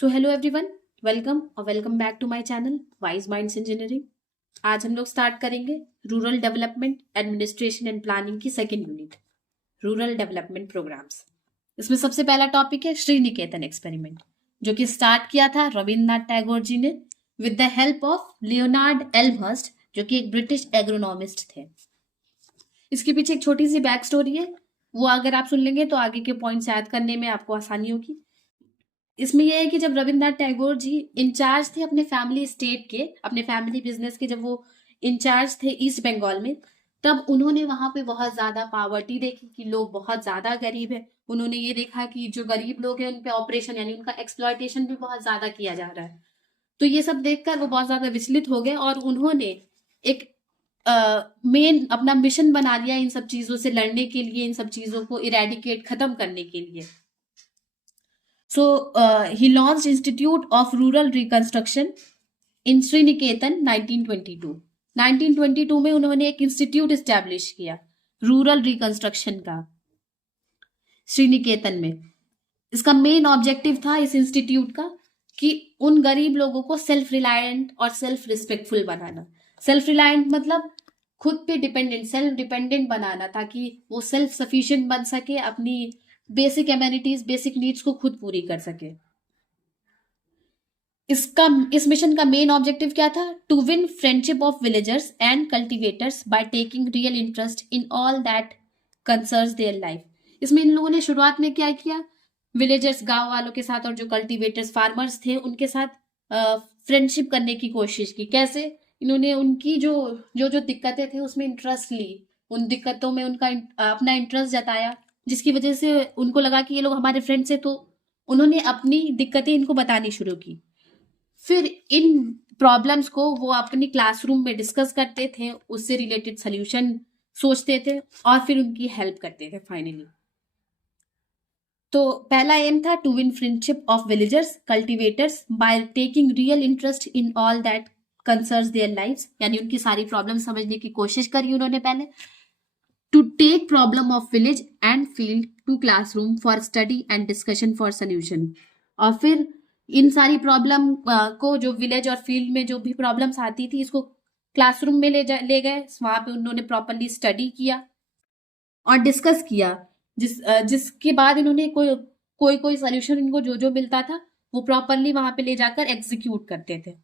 तो hello everyone, welcome और welcome back to my channel wise minds engineering. आज हम लोग स्टार्ट करेंगे rural development administration and planning की second unit, rural development programmes. इसमें सबसे पहला टॉपिक है श्री निकेतन एक्सपेरिमेंट, जो कि स्टार्ट किया था रविन्द्रनाथ टैगोर जी ने with the help of Leonard Elmhirst, जो कि एक ब्रिटिश एग्रोनॉमिस्ट थे। इसके पीछे एक छोटी सी बैक स्टोरी है, वो अगर आप सुन लेंगे तो आगे के पॉइंट्स याद करने में आपको आसानी होगी। इसमें यह है कि जब रविन्द्रनाथ टैगोर जी इंचार्ज थे अपने फैमिली स्टेट के, अपने फैमिली बिजनेस के, जब वो इंचार्ज थे ईस्ट बंगाल में, तब उन्होंने वहां पे बहुत ज्यादा पावर्टी देखी कि लोग बहुत ज्यादा गरीब है। उन्होंने ये देखा कि जो गरीब लोग हैं उन पे ऑपरेशन यानी उनका एक्सप्लॉयटेशन भी बहुत ज्यादा किया जा रहा है। तो ये सब देखकर वो बहुत ज्यादा विचलित हो गए और उन्होंने एक मेन अपना मिशन बना लिया इन सब चीजों से लड़ने के लिए, इन सब चीजों को इरेडिकेट खत्म करने के लिए। So he launched Institute of Rural Reconstruction in Sriniketan 1922। 1922 में उन्होंने एक इंस्टीट्यूट इस्टेब्लिश किया रूरल रिकंस्ट्रक्शन का श्रीनिकेतन में। इसका मेन ऑब्जेक्टिव था इस इंस्टीट्यूट का कि उन गरीब लोगों को सेल्फ रिलायंट और सेल्फ रिस्पेक्टफुल बनाना। सेल्फ रिलायंट मतलब खुद पे डिपेंडेंट, सेल्फ डिपेंडेंट बनाना, ताकि वो सेल्फ सफिशिएंट बन सके, अपनी बेसिक एमेनिटीज, बेसिक नीड्स को खुद पूरी कर सके। इस मिशन का मेन ऑब्जेक्टिव क्या था? To win friendship of villagers and cultivators by taking real interest in all that concerns their life. इसमें इन लोगों ने शुरुआत में क्या किया? विलेजर्स, गांव वालों के साथ और जो कल्टिवेटर्स, फार्मर्स थे, उनके साथ फ्रेंडशिप करने की कोशिश की। कैसे? इन्होंने उनकी जो जो जो दिक्कतें थे उसमें इंटरेस्ट ली, उन दिक्कतों में उनका अपना इंटरेस्ट जताया, जिसकी वजह से उनको लगा कि ये लोग हमारे फ्रेंड्स हैं, तो उन्होंने अपनी दिक्कतें इनको बतानी शुरू की। फिर इन प्रॉब्लम्स को वो अपनी क्लासरूम में डिस्कस करते थे, उससे रिलेटेड सोल्यूशन सोचते थे और फिर उनकी हेल्प करते थे फाइनली। तो पहला एम था to win friendship of villagers cultivators by taking real interest in all that concerns their lives, यानी उनकी सारी प्रॉब्लम समझने की कोशिश करी उन्होंने पहले। To take problem of village and field to classroom for study and discussion for solution. और फिर इन सारी प्रॉब्लम को, जो विलेज और फील्ड में जो भी प्रॉब्लम्स आती थी, इसको क्लासरूम में ले गए, वहां पे उन्होंने प्रॉपरली स्टडी किया और डिस्कस किया, जिसके बाद इन्होंने कोई सोल्यूशन, इनको जो जो मिलता था वो प्रॉपरली वहां पे ले जाकर एग्जीक्यूट करते थे।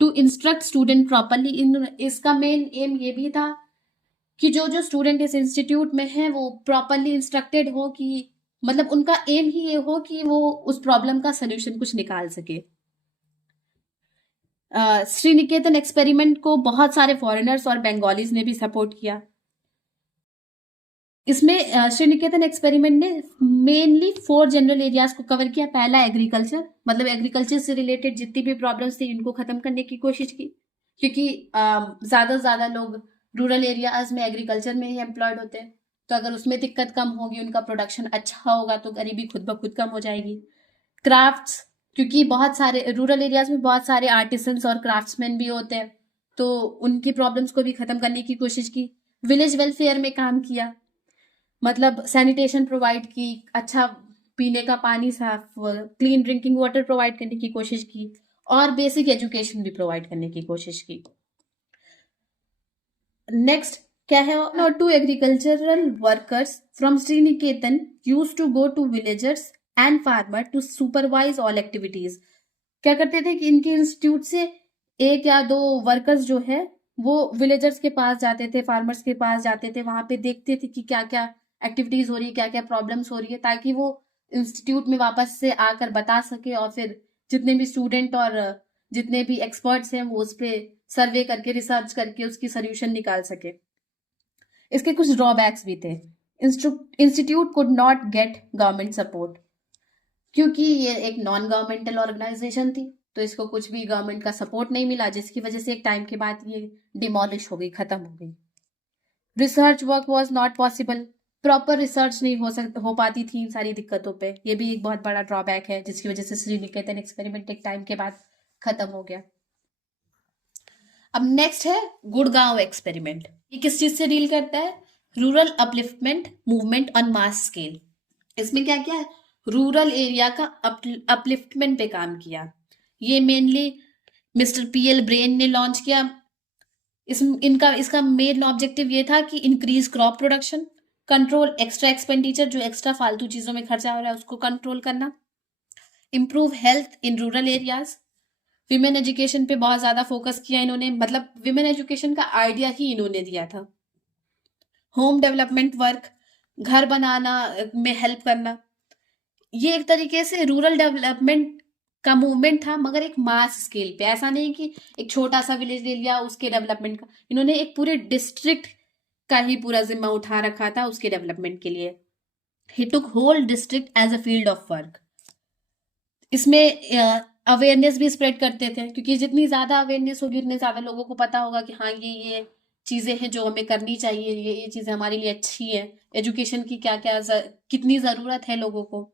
टू इंस्ट्रक्ट स्टूडेंट प्रॉपरली, इसका मेन एम ये भी था कि जो जो स्टूडेंट इस इंस्टीट्यूट में है वो प्रॉपरली इंस्ट्रक्टेड हो, कि मतलब उनका एम ही ये हो कि वो उस प्रॉब्लम का सोल्यूशन कुछ निकाल सके। श्रीनिकेतन एक्सपेरिमेंट को बहुत सारे फॉरेनर्स और बंगालीज ने भी सपोर्ट किया। इसमें श्रीनिकेतन एक्सपेरिमेंट ने मेनली 4 जनरल एरियाज को कवर किया। पहला एग्रीकल्चर, मतलब एग्रीकल्चर से रिलेटेड जितनी भी प्रॉब्लम्स थी इनको खत्म करने की कोशिश की, क्योंकि ज्यादा से ज्यादा लोग रूरल एरियाज में एग्रीकल्चर में ही एम्प्लॉयड होते हैं, तो अगर उसमें दिक्कत कम होगी, उनका प्रोडक्शन अच्छा होगा, तो गरीबी खुद ब खुद कम हो जाएगी। क्राफ्ट्स, क्योंकि बहुत सारे रूरल एरियाज में बहुत सारे आर्टिसंस और क्राफ्ट्समैन भी होते हैं, तो उनकी प्रॉब्लम्स को भी खत्म करने की कोशिश की। विलेज वेलफेयर में काम किया, मतलब सैनिटेशन प्रोवाइड की, अच्छा पीने का पानी, साफ क्लीन ड्रिंकिंग वाटर प्रोवाइड करने की कोशिश की, और बेसिक एजुकेशन भी प्रोवाइड करने की कोशिश की। नेक्स्ट क्या है? और to agricultural workers from Sriniketan used to go to villagers and farmer to supervise all activities. क्या करते थे कि इनके इंस्टीट्यूट से 1 या 2 वर्कर्स जो है वो विलेजर्स के पास जाते थे, फार्मर्स के पास जाते थे, वहां पे देखते थे कि क्या क्या एक्टिविटीज हो रही है, क्या क्या प्रॉब्लम्स हो रही है, ताकि वो इंस्टीट्यूट में वापस से आकर बता सके, और फिर जितने भी स्टूडेंट और जितने भी एक्सपर्ट्स हैं वो उस पर सर्वे करके, रिसर्च करके उसकी सोल्यूशन निकाल सके। इसके कुछ ड्रॉबैक्स भी थे। Institute could not gate government support, क्योंकि ये एक नॉन गवर्नमेंटल ऑर्गेनाइजेशन थी, तो इसको कुछ भी गवर्नमेंट का सपोर्ट नहीं मिला, जिसकी वजह से एक टाइम के बाद ये डिमोलिश हो गई, खत्म हो गई। Research work was not possible, proper research नहीं हो पाती थी इन सारी दिक्कतों पे, ये भी एक बहुत बड़ा ड्रॉबैक है, जिसकी वजह से श्रीनिकेतन एक्सपेरिमेंट एक टाइम के बाद खत्म हो गया। अब नेक्स्ट है गुड़गांव एक्सपेरिमेंट। ये किस चीज से डील करता है? Rural upliftment movement on mass scale. इसमें क्या क्या है? रूरल एरिया का अपलिफ्टमेंट पे काम किया। ये मेनली मिस्टर पीएल ब्रेन ने लॉन्च किया। इसका मेन ऑब्जेक्टिव ये था कि increase crop production, control extra expenditure, जो एक्स्ट्रा फालतू चीजों में खर्चा हो रहा है उसको कंट्रोल करना, improve health in rural areas. Women education पे बहुत ज्यादा फोकस किया इन्होंने, मतलब विमेन एजुकेशन का आइडिया ही इन्होंने दिया था। होम डेवलपमेंट वर्क, घर बनाना में हेल्प करना। ये एक तरीके से रूरल डेवलपमेंट का मूवमेंट था, मगर एक मास स्केल पे। ऐसा नहीं कि एक छोटा सा विलेज ले लिया उसके डेवलपमेंट का, इन्होंने एक पूरे डिस्ट्रिक्ट का ही पूरा जिम्मा उठा रखा था उसके डेवलपमेंट के लिए। He took whole district as a field of work. इसमें अवेयरनेस भी स्प्रेड करते थे, क्योंकि जितनी ज्यादा अवेयरनेस होगी उतने ज्यादा लोगों को पता होगा कि हाँ ये चीजें हैं जो हमें करनी चाहिए, ये चीजें हमारे लिए अच्छी है। एजुकेशन की क्या क्या कितनी जरूरत है लोगों को।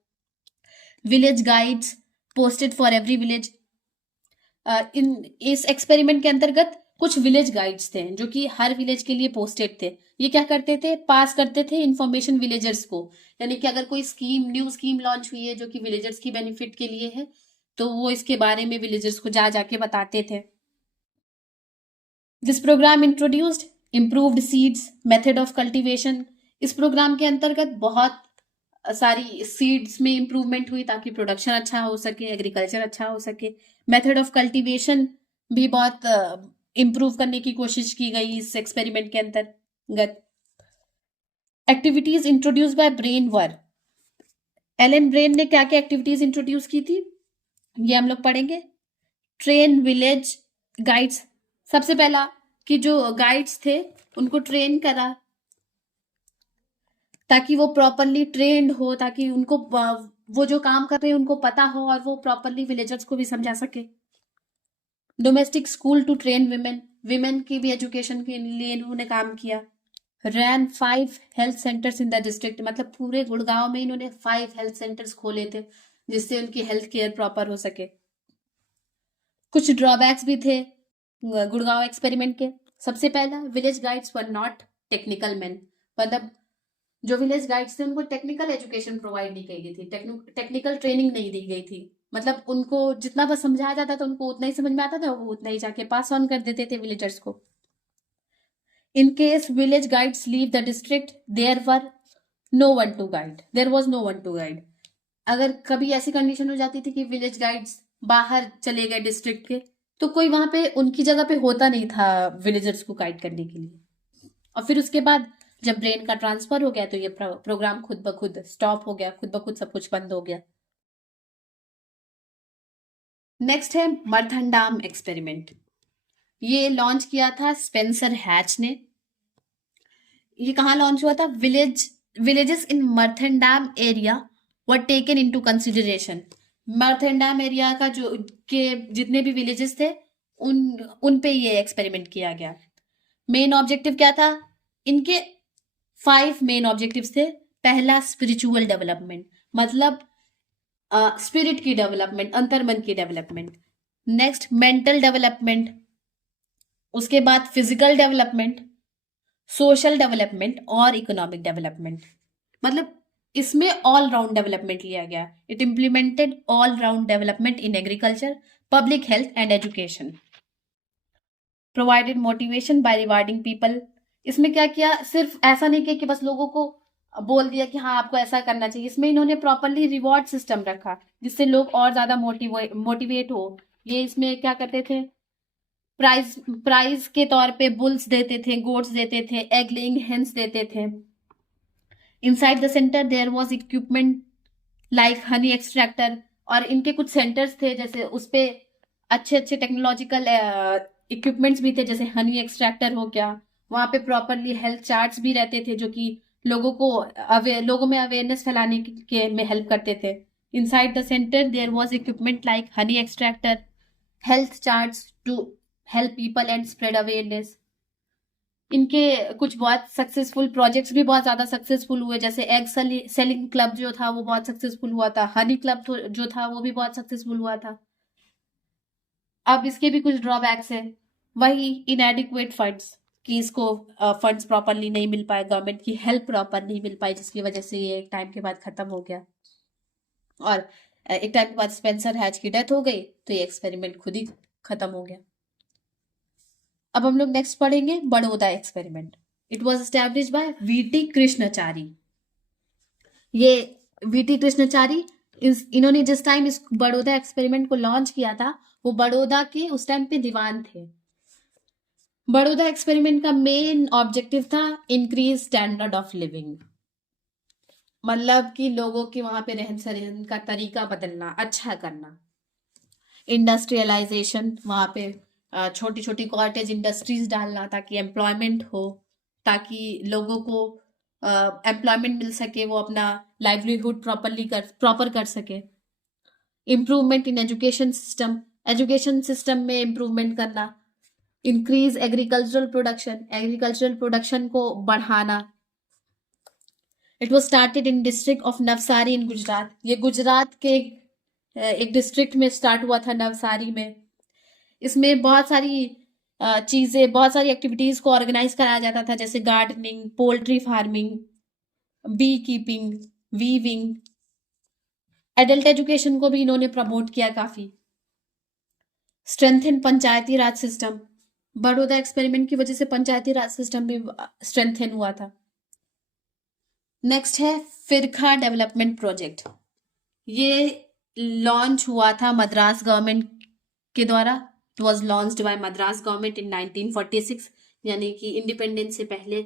Village guides posted for every village. इस एक्सपेरिमेंट के अंतर्गत कुछ विलेज गाइड्स थे जो कि हर विलेज के लिए पोस्टेड थे। ये क्या करते थे, पास करते थे इंफॉर्मेशन विलेजर्स को। यानी कि अगर कोई न्यू स्कीम लॉन्च हुई है जो कि विलेजर्स की बेनिफिट के लिए है, तो वो इसके बारे में विलेजर्स को जाके बताते थे। This program introduced improved seeds, method of cultivation. इस प्रोग्राम के अंतर्गत बहुत सारी सीड्स में इंप्रूवमेंट हुई ताकि प्रोडक्शन अच्छा हो सके, एग्रीकल्चर अच्छा हो सके। मेथड ऑफ कल्टीवेशन भी बहुत इम्प्रूव करने की कोशिश की गई इस एक्सपेरिमेंट के अंतर्गत। Activities introduce by Brayne were. Alan Brayne ने क्या क्या एक्टिविटीज इंट्रोड्यूस की थी ये हम लोग पढ़ेंगे। Train village guides. सबसे पहला कि जो गाइड्स थे उनको ट्रेन करा ताकि वो प्रॉपरली ट्रेंड हो, ताकि उनको वो जो काम कर रहे हैं उनको पता हो और वो प्रॉपरली विलेजर्स को भी समझा सके। Domestic school to train women की भी एजुकेशन के लिए इन्होंने काम किया। Ran 5 health centers in the district, मतलब पूरे गुड़गांव में इन्होंने 5 हेल्थ सेंटर्स खोले थे जिससे उनकी हेल्थ केयर प्रॉपर हो सके। कुछ ड्रॉबैक्स भी थे गुड़गांव एक्सपेरिमेंट के। सबसे पहला, village guides were not technical man, मतलब जो विलेज गाइड्स थे उनको टेक्निकल एजुकेशन प्रोवाइड नहीं की गई थी, टेक्निकल ट्रेनिंग नहीं दी गई थी। मतलब उनको जितना बस समझाया जाता था उनको उतना ही समझ में आता था, वो उतना ही जाके पास ऑन कर देते थे विलेजर्स को। In case village guides leave the district, there were no one to guide, there was no one to guide. अगर कभी ऐसी कंडीशन हो जाती थी कि विलेज गाइड्स बाहर चले गए डिस्ट्रिक्ट के, तो कोई वहां पे उनकी जगह पे होता नहीं था विलेजर्स को गाइड करने के लिए। और फिर उसके बाद जब ब्रेन का ट्रांसफर हो गया तो ये प्रोग्राम खुद ब खुद स्टॉप हो गया, खुद ब खुद सब कुछ बंद हो गया। नेक्स्ट है मर्थनडाम एक्सपेरिमेंट। ये लॉन्च किया था स्पेंसर हैच ने। ये कहाँ लॉन्च हुआ था, villages in Marthandam area were taken into consideration. Marthandam area का जो के जितने भी विलेजेस थे उन पे ये एक्सपेरिमेंट किया गया। मेन ऑब्जेक्टिव क्या था, इनके 5 मेन ऑब्जेक्टिव्स थे। पहला, स्पिरिचुअल डेवलपमेंट, मतलब स्पिरिट की डेवलपमेंट, अंतर्मन की डेवलपमेंट। Next, mental development. उसके बाद फिजिकल डेवलपमेंट, सोशल डेवलपमेंट और इकोनॉमिक डेवलपमेंट। मतलब इसमें ऑल राउंड डेवलपमेंट लिया गया। It implemented all round development in agriculture, public health and education. Provided motivation by rewarding people. इसमें क्या किया, सिर्फ ऐसा नहीं किया कि बस लोगों को बोल दिया कि हाँ आपको ऐसा करना चाहिए। इसमें इन्होंने प्रॉपरली रिवॉर्ड सिस्टम रखा जिससे लोग और ज्यादा मोटिवेट हो। ये इसमें क्या करते थे, प्राइज के तौर पे बुल्स देते थे, गोट्स देते थे, एग लेइंग हेंस देते थे। Inside the center there was equipment like honey extractor. और इनके कुछ सेंटर्स थे जैसे उस पे अच्छे अच्छे टेक्नोलॉजिकल इक्विपमेंट्स भी थे, जैसे हनी एक्सट्रैक्टर हो गया। वहां पे प्रॉपरली हेल्थ चार्ट्स भी रहते थे जो कि लोगों में अवेयरनेस फैलाने के में हेल्प करते थे। Inside the center there was equipment like honey extractor, health charts to help people and spread awareness. इनके कुछ बहुत सक्सेसफुल प्रोजेक्ट्स भी बहुत ज्यादा सक्सेसफुल हुए, जैसे एग सेलिंग क्लब जो था वो बहुत सक्सेसफुल हुआ था, हनी क्लब जो था वो भी बहुत सक्सेसफुल हुआ था। अब इसके भी कुछ ड्रॉबैक्स है, वही इनएडिक्वेट फंड्स, कि इसको फंड्स प्रॉपरली नहीं मिल पाए, गवर्नमेंट की हेल्प प्रॉपर नहीं मिल पाई, जिसकी वजह से ये टाइम के बाद खत्म हो गया। और एक टाइम के बाद स्पेंसर हैच की डेथ हो गई, तो ये एक्सपेरिमेंट खुद ही खत्म हो गया। अब हम लोग नेक्स्ट पढ़ेंगे Baroda experiment. It was establish by VT Krishnachari. ये वीटी कृष्णाचारी इन्होंने जिस टाइम इस बड़ौदा एक्सपेरिमेंट को लॉन्च किया था, वो बड़ौदा के उस टाइम पे दीवान थे। बड़ौदा एक्सपेरिमेंट का मेन ऑब्जेक्टिव था इंक्रीज स्टैंडर्ड ऑफ लिविंग, मतलब कि लोगों की वहां पे रहन सहन का तरीका बदलना, अच्छा करना। इंडस्ट्रियलाइजेशन, वहां पे छोटी छोटी कॉटेज इंडस्ट्रीज डालना ताकि एम्प्लॉयमेंट हो, ताकि लोगों को एम्प्लॉयमेंट मिल सके, वो अपना लाइवलीहुड प्रॉपर कर सके। इम्प्रूवमेंट इन एजुकेशन सिस्टम में इम्प्रूवमेंट करना। इंक्रीज एग्रीकल्चरल प्रोडक्शन को बढ़ाना। It was started in district of Navsari in Gujarat. ये गुजरात के एक डिस्ट्रिक्ट में स्टार्ट हुआ था, नवसारी में। इसमें बहुत सारी चीजें, बहुत सारी एक्टिविटीज को ऑर्गेनाइज कराया जाता था, जैसे gardening, poultry farming, bee keeping, weaving. Adult education को भी इन्होंने प्रमोट किया काफी। Strengthen panchayati raj system, Baroda experiment की वजह से पंचायती राज सिस्टम भी स्ट्रेंथन हुआ था। नेक्स्ट है फिरका डेवलपमेंट प्रोजेक्ट। ये लॉन्च हुआ था मद्रास गवर्नमेंट के द्वारा। It was launched by Madras government in 1946, यानी कि इंडिपेंडेंस से पहले।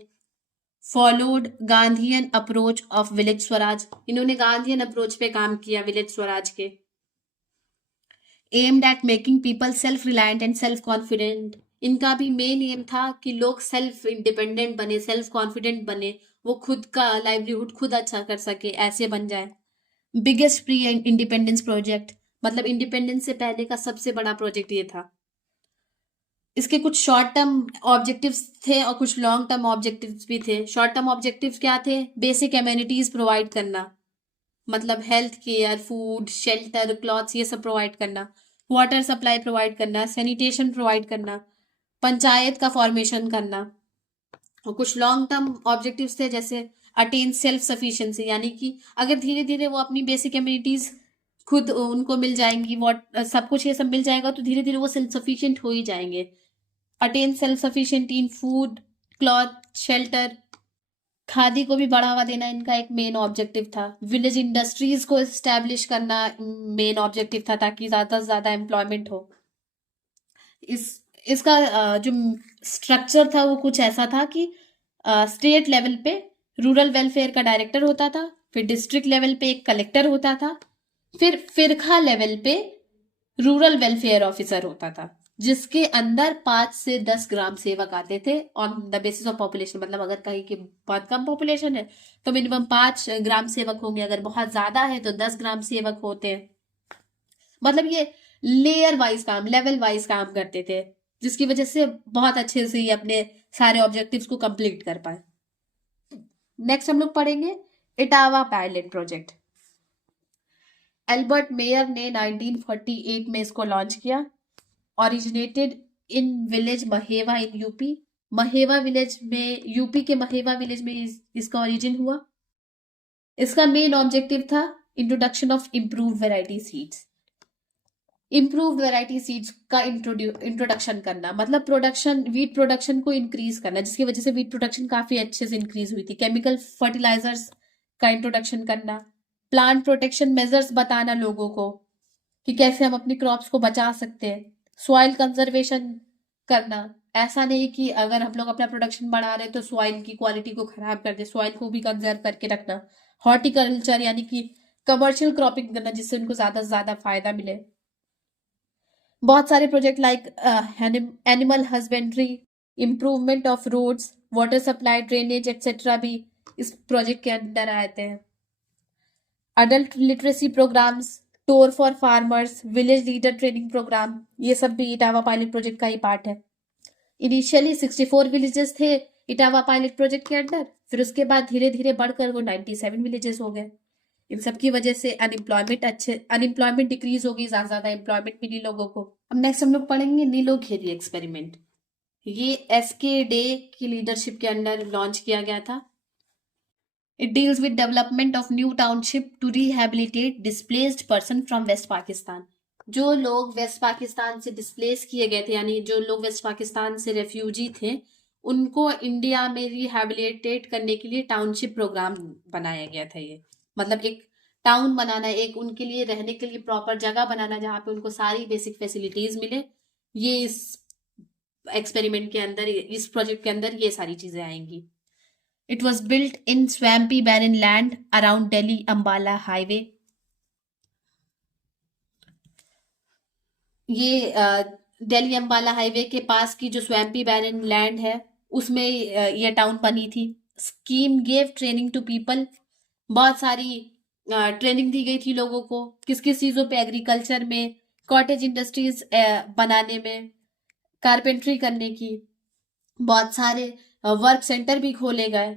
Followed Gandhian approach of village Swaraj. इन्होंने गांधीयन अप्रोच पे काम किया विलेज स्वराज के। Aimed at making people self reliant and self confident. इनका भी मेन एम था कि लोग सेल्फ इंडिपेंडेंट बने, सेल्फ कॉन्फिडेंट बने, वो खुद का लाइवलीहुड खुद अच्छा कर सके, ऐसे बन जाए। बिगेस्ट प्री इंडिपेंडेंस प्रोजेक्ट, मतलब इंडिपेंडेंस से पहले का सबसे बड़ा प्रोजेक्ट ये था। इसके कुछ शॉर्ट टर्म ऑब्जेक्टिव्स थे और कुछ लॉन्ग टर्म ऑब्जेक्टिव्स भी थे। शॉर्ट टर्म ऑब्जेक्टिव्स क्या थे? बेसिक एम्यूनिटीज प्रोवाइड करना, मतलब health care, food, shelter, clothes, ये सब प्रोवाइड करना। वाटर सप्लाई प्रोवाइड करना, सैनिटेशन प्रोवाइड करना, पंचायत का फॉर्मेशन करना। और कुछ लॉन्ग टर्म ऑब्जेक्टिव्स थे, जैसे अटेन सेल्फ सफिशिएंसी, यानी कि अगर धीरे धीरे वो अपनी बेसिक एम्यूनिटीज खुद उनको मिल जाएंगी, सब कुछ ये सब मिल जाएगा, तो धीरे धीरे वो सेल्फ सफिशिएंट हो ही जाएंगे। अटेन सेल्फ सफिशिएंट इन फूड, क्लॉथ, शेल्टर। खादी को भी बढ़ावा देना इनका एक मेन ऑब्जेक्टिव था। विलेज इंडस्ट्रीज को एस्टैब्लिश करना मेन ऑब्जेक्टिव था, ताकि ज्यादा से ज्यादा एम्प्लॉयमेंट हो। इसका जो स्ट्रक्चर था वो कुछ ऐसा था कि स्टेट लेवल पे रूरल वेलफेयर का डायरेक्टर होता था, फिर डिस्ट्रिक्ट लेवल पे एक कलेक्टर होता था, फिर फिरका लेवल पे रूरल वेलफेयर ऑफिसर होता था, जिसके अंदर 5 से 10 ग्राम सेवक आते थे on the basis of population. मतलब अगर कहीं की बहुत कम पॉपुलेशन है तो मिनिमम 5 ग्राम सेवक होंगे, अगर बहुत ज्यादा है तो 10 ग्राम सेवक होते हैं। मतलब ये लेयर वाइज काम, लेवल वाइज काम करते थे, जिसकी वजह से बहुत अच्छे से ये अपने सारे ऑब्जेक्टिव्स को कंप्लीट कर पाए। नेक्स्ट हम लोग पढ़ेंगे Etawah pilot project. Albert Mayer ने 1948 में इसको लॉन्च किया। Originated in village Maheva in UP. Maheva village में, यूपी के महेवा विलेज में इसका ओरिजिन हुआ। इसका मेन ऑब्जेक्टिव था introduction of improve variety seeds. Improve variety seeds का इंट्रोडक्शन करना, मतलब प्रोडक्शन, वीट प्रोडक्शन को इंक्रीज करना, जिसकी वजह से वीट प्रोडक्शन काफी अच्छे से इंक्रीज हुई थी। केमिकल फर्टिलाइजर्स का इंट्रोडक्शन करना। प्लांट प्रोटेक्शन मेजर्स बताना लोगों को कि कैसे हम अपनी क्रॉप्स को बचा सकते हैं। सॉइल कंजर्वेशन करना, ऐसा नहीं कि अगर हम लोग अपना प्रोडक्शन बढ़ा रहे हैं तो सॉइल की क्वालिटी को खराब कर दे, सॉइल को भी कंजर्व करके रखना। हॉर्टिकल्चर यानी कि कमर्शियल क्रॉपिंग करना, जिससे उनको ज्यादा से ज्यादा फायदा मिले। बहुत सारे project like animal husbandry, improvement of roads, water supply, drainage etcetera भी इस प्रोजेक्ट के अंदर आते हैं। Adult literacy programs, tour for farmers, village leader training program, ये सब भी इटावा पायलट प्रोजेक्ट का ही पार्ट है। इनिशियली 64 विलेजेस थे इटावा पायलट प्रोजेक्ट के अंदर, फिर उसके बाद धीरे धीरे बढ़कर वो 97 विलेजेस हो गए। इन सब की वजह से अनएम्प्लॉयमेंट डिक्रीज होगी, ज्यादा एम्प्लॉयमेंट मिली लोगों को। अब नेक्स्ट हम लोग पढ़ेंगे नीलोखेरी एक्सपेरिमेंट। ये एसके डे की लीडरशिप के अंडर लॉन्च किया गया था। It deals with development of new township to rehabilitate displaced person from West Pakistan. जो लोग वेस्ट पाकिस्तान से डिस्प्लेस किए गए थे, यानी जो लोग वेस्ट पाकिस्तान से रेफ्यूजी थे, उनको इंडिया में रिहैबिलिटेट करने के लिए टाउनशिप प्रोग्राम बनाया गया था। ये मतलब एक टाउन बनाना, एक उनके लिए रहने के लिए प्रॉपर जगह बनाना जहाँ पे उनको सारी बेसिक फैसिलिटीज मिले। ये इस एक्सपेरिमेंट के अंदर, इस प्रोजेक्ट के अंदर ये सारी चीजें आएंगी। It was built in swampy barren land around Delhi Ambala highway. ये दिल्ली अंबाला हाईवे के पास की जो स्वैम्पी बैरन लैंड है उसमें ये टाउन बनी थी। Scheme gave training to people, बहुत सारी ट्रेनिंग दी गई थी लोगों को किस किस चीज़ों पे, एग्रीकल्चर में, कॉटेज इंडस्ट्रीज बनाने में, कारपेंट्री करने की। बहुत सारे वर्क सेंटर भी खोले गए,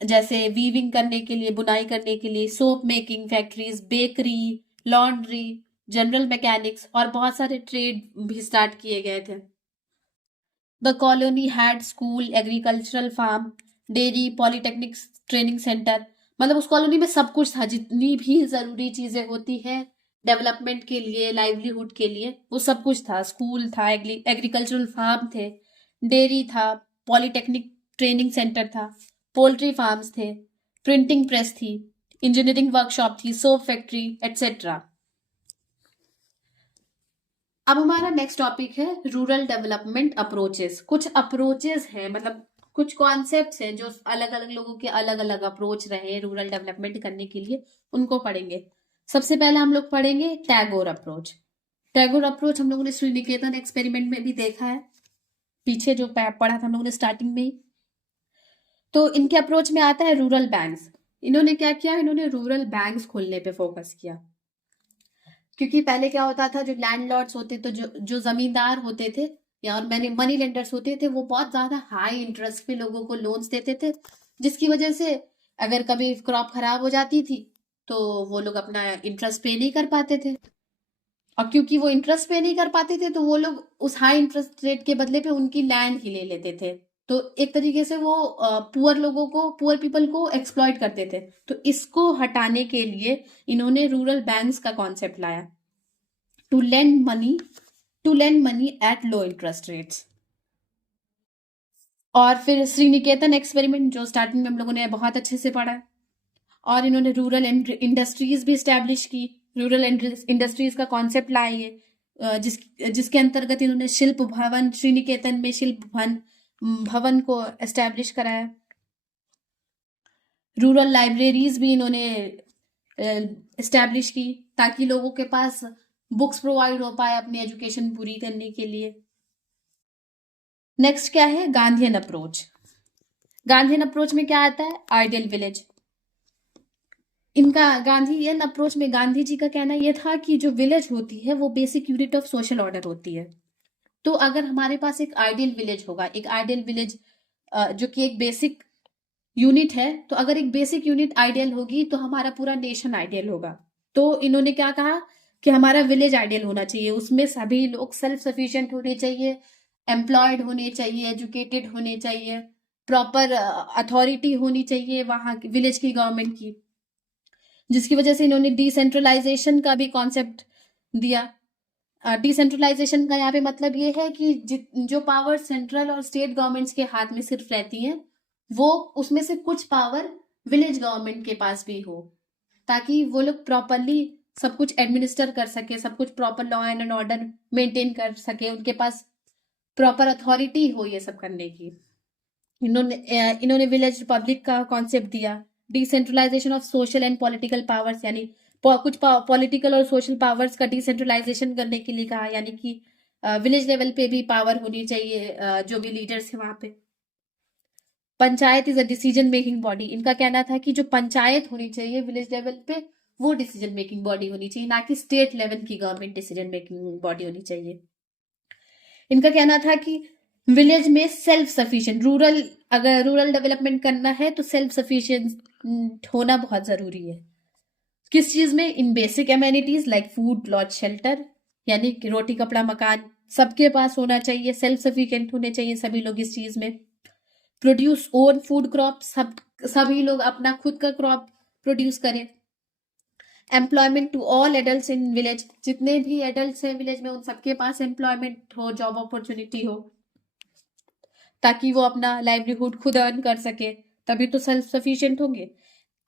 जैसे वीविंग करने के लिए, बुनाई करने के लिए, soap making factories, bakery, laundry, general mechanics और बहुत सारे ट्रेड भी स्टार्ट किए गए थे। The colony had school, agricultural farm, dairy, polytechnic training center. मतलब उस कॉलोनी में सब कुछ था, जितनी भी जरूरी चीजें होती हैं डेवलपमेंट के लिए, लाइवलीहुड के लिए, वो सब कुछ था। स्कूल था, एग्रीकल्चरल फार्म थे, डेयरी था, पॉलिटेक्निक ट्रेनिंग सेंटर था, पोल्ट्री फार्म्स थे, प्रिंटिंग प्रेस थी, इंजीनियरिंग वर्कशॉप थी, सोप फैक्ट्री एटसेट्रा। अब हमारा नेक्स्ट टॉपिक है रूरल डेवलपमेंट अप्रोचेस। कुछ अप्रोचेस हैं, मतलब कुछ कॉन्सेप्ट्स हैं जो अलग अलग लोगों के अलग अलग अप्रोच रहे रूरल डेवलपमेंट करने के लिए, उनको पढ़ेंगे। सबसे पहले हम लोग पढ़ेंगे टैगोर अप्रोच। टैगोर अप्रोच हम लोगों ने श्री निकेतन एक्सपेरिमेंट में भी देखा है, पीछे जो पढ़ा था हम लोगों ने स्टार्टिंग में ही। तो इनके अप्रोच में आता है रूरल बैंक्स। इन्होंने क्या किया, इन्होंने रूरल बैंक्स खोलने पे फोकस किया। क्योंकि पहले क्या होता था, जो लैंडलॉर्ड्स होते, तो जो जमींदार होते थे या और मनी लेंडर्स होते थे, वो बहुत ज्यादा हाई इंटरेस्ट पे लोगों को लोन्स देते थे, जिसकी वजह से अगर कभी क्रॉप खराब हो जाती थी तो वो लोग अपना इंटरेस्ट पे नहीं कर पाते थे। और क्योंकि वो इंटरेस्ट पे नहीं कर पाते थे तो वो लोग उस हाई इंटरेस्ट रेट के बदले पे उनकी लैंड ही ले लेते थे। तो एक तरीके से वो पुअर लोगों को, पुअर पीपल को एक्सप्लॉइट करते थे। तो इसको हटाने के लिए इन्होंने रूरल बैंक्स का कॉन्सेप्ट लाया, to lend money at low interest rates. और फिर श्री निकेतन एक्सपेरिमेंट, जो स्टार्टिंग में हम लोगों ने बहुत अच्छे से पढ़ा। और इन्होंने रूरल इंडस्ट्रीज भी स्टैब्लिश की, रूरल इंडस्ट्रीज का कॉन्सेप्ट लाए ये, जिसके अंतर्गत इन्होंने शिल्प भवन, श्री निकेतन में शिल्प भवन को एस्टैब्लिश कराया। रूरल लाइब्रेरीज भी इन्होंने एस्टैब्लिश की ताकि लोगों के पास बुक्स प्रोवाइड हो पाए अपनी एजुकेशन पूरी करने के लिए। नेक्स्ट क्या है, गांधीयन अप्रोच। गांधीयन अप्रोच में क्या आता है, आइडियल विलेज। इनका गांधीयन अप्रोच में गांधी जी का कहना यह था कि जो विलेज होती है वो basic unit of social order होती है। तो अगर हमारे पास एक आइडियल विलेज होगा, एक आइडियल विलेज जो कि एक बेसिक यूनिट है, तो अगर एक बेसिक यूनिट आइडियल होगी तो हमारा पूरा नेशन आइडियल होगा। तो इन्होंने क्या कहा कि हमारा विलेज आइडियल होना चाहिए, उसमें सभी लोग सेल्फ सफिशिएंट होने चाहिए, एम्प्लॉयड होने चाहिए, एजुकेटेड होने चाहिए, प्रॉपर अथॉरिटी होनी चाहिए वहां विलेज की गवर्नमेंट की, जिसकी वजह से इन्होंने डिसेंट्रलाइजेशन का भी कॉन्सेप्ट दिया। डिसेंट्रलाइजेशन का यहाँ पे मतलब ये है कि जो पावर सेंट्रल और स्टेट गवर्नमेंट्स के हाथ में सिर्फ रहती हैं, वो उसमें से कुछ पावर विलेज गवर्नमेंट के पास भी हो, ताकि वो लोग प्रॉपरली सब कुछ एडमिनिस्टर कर सके, सब कुछ proper law and order maintain कर सके, उनके पास प्रॉपर अथॉरिटी हो ये सब करने की। इन्होंने विलेज रिपब्लिक का कॉन्सेप्ट दिया। Decentralization of social and political powers, यानी कुछ पॉलिटिकल और सोशल पावर्स का डिसेंट्रलाइजेशन करने के लिए कहा, यानी कि विलेज लेवल पे भी पावर होनी चाहिए, जो भी लीडर्स है वहां पे। Panchayat is a decision making body. इनका कहना था कि जो पंचायत होनी चाहिए विलेज लेवल पे, वो डिसीजन मेकिंग बॉडी होनी चाहिए, ना कि स्टेट लेवल की गवर्नमेंट डिसीजन मेकिंग बॉडी होनी चाहिए। इनका कहना था कि विलेज में सेल्फ सफिशिएंट, अगर रूरल डेवलपमेंट करना है तो सेल्फ सफिशिएंट होना बहुत जरूरी है। किस चीज में, in basic amenities like food, lodge, shelter, यानी कि रोटी, कपड़ा, मकान सबके पास होना चाहिए, सेल्फ सफिशिएंट होने चाहिए सभी लोग इस चीज में। प्रोड्यूस ओन फूड क्रॉप, सब सभी लोग अपना खुद का क्रॉप प्रोड्यूस करें। Employment to all adults in village, जितने भी एडल्ट्स हैं विलेज में उन सबके पास एम्प्लॉयमेंट हो, जॉब अपॉर्चुनिटी हो, ताकि वो अपना लाइवलीहुड खुद अर्न कर सके, तभी तो सेल्फ सफिशिएंट होंगे।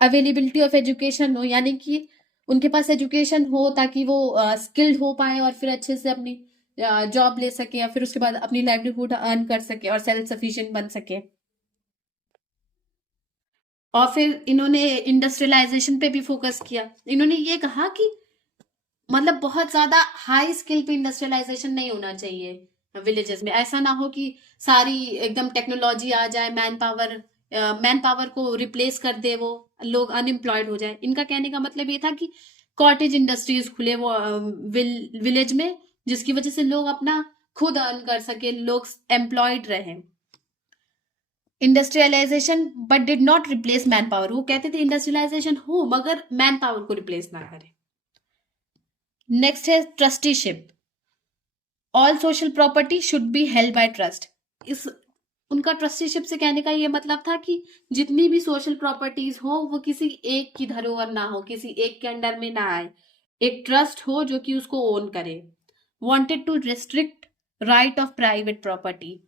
अवेलेबिलिटी ऑफ एजुकेशन हो, यानी कि उनके पास एजुकेशन हो ताकि वो स्किल्ड हो पाए और फिर अच्छे से अपनी जॉब ले सके या फिर उसके बाद अपनी लाइवलीहुड अर्न कर सके और सेल्फ सफिशिएंट बन सके। और फिर इन्होंने इंडस्ट्रियलाइजेशन पे भी फोकस किया। इन्होंने ये कहा कि मतलब बहुत ज्यादा हाई स्किल पे इंडस्ट्रियलाइजेशन नहीं होना चाहिए विलेजेस में। ऐसा ना हो कि सारी एकदम टेक्नोलॉजी आ जाए, मैन पावर को रिप्लेस कर दे, वो लोग अनएम्प्लॉयड हो जाए। इनका कहने का मतलब ये था कि कॉटेज इंडस्ट्रीज खुले वो विलेज में, जिसकी वजह से लोग अपना खुद अर्न कर सके, लोग एम्प्लॉयड रहे। Industrialization but did not replace man power, वो कहते थे इंडस्ट्रियलाइजेशन हो मगर मैन पावर को रिप्लेस ना करे। नेक्स्ट है trusteeship, all social property should be held by trust. इस उनका ट्रस्टीशिप से कहने का ये मतलब था कि जितनी भी सोशल प्रॉपर्टीज हो वो किसी एक की धरोहर ना हो, किसी एक के अंडर में ना आए, एक ट्रस्ट हो जो कि उसको ओन करे। Wanted to restrict right of private property,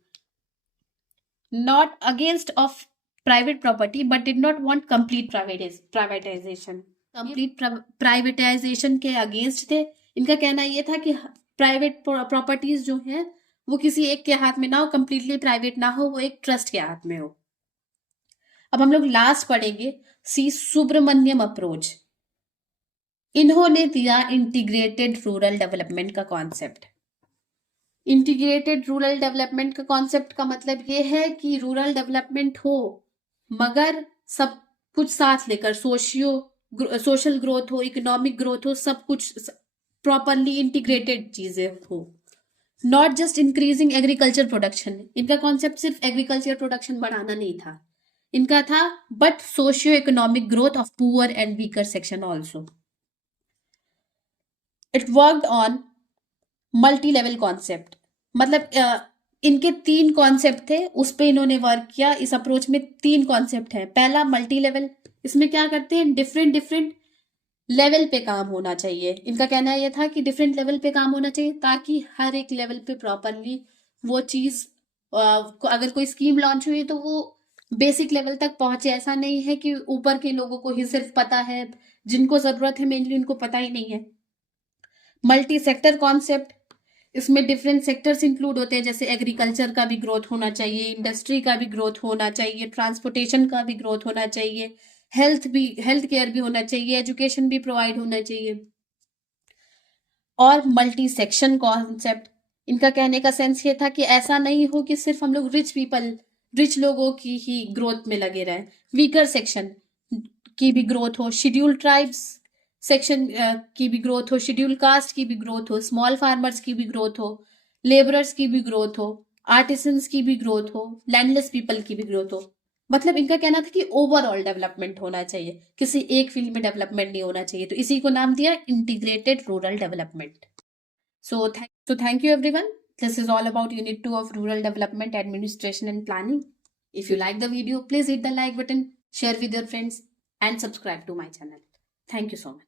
not against of private property but did not want complete privatization. Complete privatization के अगेंस्ट थे। इनका कहना यह था कि प्राइवेट प्रॉपर्टीज जो है वो किसी एक के हाथ में ना हो, कंप्लीटली प्राइवेट ना हो, वो एक ट्रस्ट के हाथ में हो। अब हम लोग लास्ट पढ़ेंगे सी सुब्रमण्यम अप्रोच। इन्होंने दिया इंटीग्रेटेड रूरल डेवलपमेंट का कॉन्सेप्ट। इंटीग्रेटेड रूरल डेवलपमेंट का कॉन्सेप्ट का मतलब ये है कि रूरल डेवलपमेंट हो मगर सब कुछ साथ लेकर, सोशल ग्रोथ हो, इकोनॉमिक ग्रोथ हो, सब कुछ प्रॉपरली इंटीग्रेटेड चीजें हो, not just increasing agriculture production. इनका कॉन्सेप्ट सिर्फ एग्रीकल्चर प्रोडक्शन बढ़ाना नहीं था, इनका था but socio economic growth of poor and weaker section also. It worked on multi level concept, मतलब इनके 3 कॉन्सेप्ट थे, उस पे इन्होंने वर्क किया। इस अप्रोच में 3 कॉन्सेप्ट है। पहला मल्टी लेवल, इसमें क्या करते हैं, डिफरेंट लेवल पे काम होना चाहिए। इनका कहना यह था कि डिफरेंट लेवल पे काम होना चाहिए ताकि हर एक लेवल पे प्रॉपरली वो चीज, अगर कोई स्कीम लॉन्च हुई तो वो बेसिक लेवल तक पहुंचे। ऐसा नहीं है कि ऊपर के लोगों को ही सिर्फ पता है, जिनको जरूरत है मेनली उनको पता ही नहीं है। मल्टी सेक्टर कॉन्सेप्ट, इसमें डिफरेंट सेक्टर्स इंक्लूड होते हैं, जैसे एग्रीकल्चर का भी ग्रोथ होना चाहिए, इंडस्ट्री का भी ग्रोथ होना चाहिए, ट्रांसपोर्टेशन का भी ग्रोथ होना चाहिए, हेल्थ केयर भी होना चाहिए, एजुकेशन भी प्रोवाइड होना चाहिए। और मल्टी सेक्शन कॉन्सेप्ट, इनका कहने का सेंस ये था कि ऐसा नहीं हो कि सिर्फ हम लोग रिच लोगों की ही ग्रोथ में लगे रहें, वीकर सेक्शन की भी ग्रोथ हो, शेड्यूल्ड ट्राइब्स सेक्शन की भी ग्रोथ हो, शेड्यूल कास्ट की भी ग्रोथ हो, स्मॉल फार्मर्स की भी ग्रोथ हो, लेबरर्स की भी ग्रोथ हो, आर्टिसंस की भी ग्रोथ हो, लैंडलेस पीपल की भी ग्रोथ हो। मतलब इनका कहना था कि ओवरऑल डेवलपमेंट होना चाहिए, किसी एक फील्ड में डेवलपमेंट नहीं होना चाहिए। तो इसी को नाम दिया integrated rural development. So thank you everyone. This is all about Unit 2 of Rural Development Administration and Planning. If you like the video, please hit the like button, share with your friends and subscribe to my channel. Thank you so much.